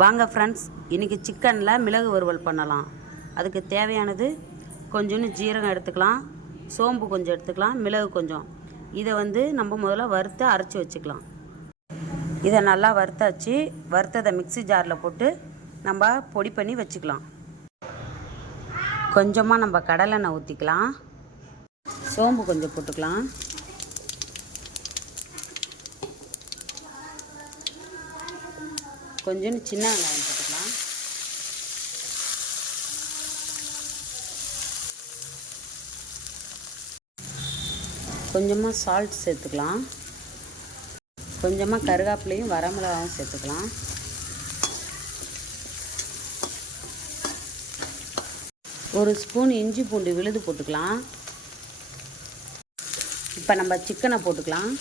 வாங்க ஃப்ரெண்ட்ஸ், இன்றைக்கி சிக்கனில் மிளகு வறுவல் பண்ணலாம். அதுக்கு தேவையானது கொஞ்சோண்டு ஜீரகம் எடுத்துக்கலாம், சோம்பு கொஞ்சம் எடுத்துக்கலாம், மிளகு கொஞ்சம். இதை நம்ம முதல்ல வறுத்து அரைச்சி வச்சுக்கலாம். இதை நல்லா வறுத்தாச்சு. வறுத்ததை மிக்ஸி ஜாரில் போட்டு நம்ம பொடி பண்ணி வச்சுக்கலாம். கொஞ்சமாக நம்ம கடலெண்ணெய் ஊற்றிக்கலாம், சோம்பு கொஞ்சம் போட்டுக்கலாம், கொஞ்சோண்டு சின்ன வெங்காயம் போட்டுக்கலாம், கொஞ்சமாக சால்ட் சேர்த்துக்கலாம், கொஞ்சமாக கருவேப்பிலையும் வரமிளகாயும் சேர்த்துக்கலாம், ஒரு ஸ்பூன் இஞ்சி பூண்டு விழுது போட்டுக்கலாம். இப்போ நம்ம சிக்கனை போட்டுக்கலாம்.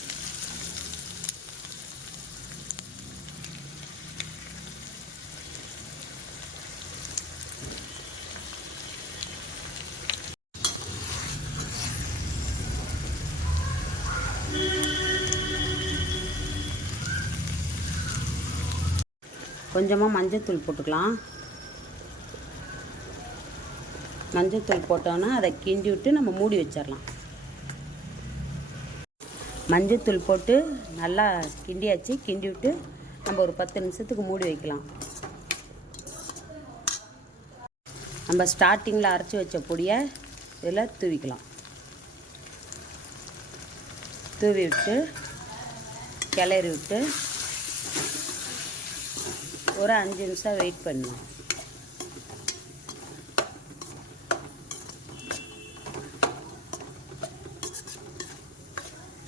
கொஞ்சமாக மஞ்சள்தூள் போட்டுக்கலாம். மஞ்சள்தூள் போட்டோன்னா அதை கிண்டி விட்டு நம்ம மூடி வச்சிடலாம். மஞ்சள்தூள் போட்டு நல்லா கிண்டியாச்சு. கிண்டி விட்டு நம்ம ஒரு 10 நிமிஷத்துக்கு மூடி வைக்கலாம். நம்ம ஸ்டார்டிங்கில் அரைச்சி வச்ச பொடியை இதில் தூவிக்கலாம். தூவி விட்டு கிளறி விட்டு ஒரு 5 நிமிஷம் வெயிட் பண்ணலாம்.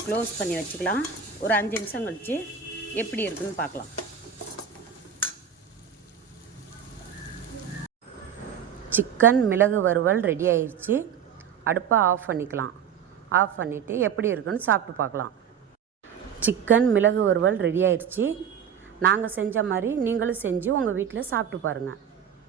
க்ளோஸ் பண்ணி வச்சுக்கலாம். ஒரு 5 நிமிஷம் கழித்து எப்படி இருக்குன்னு பார்க்கலாம். சிக்கன் மிளகு வறுவல் ரெடி ஆயிடுச்சு. அடுப்பை ஆஃப் பண்ணிக்கலாம். ஆஃப் பண்ணிவிட்டு எப்படி இருக்குன்னு சாப்பிட்டு பார்க்கலாம். சிக்கன் மிளகு வறுவல் ரெடி ஆயிடுச்சு. நாங்கள் செஞ்ச மாதிரி நீங்களும் செஞ்சு உங்கள் வீட்டில் சாப்பிட்டு பாருங்கள்.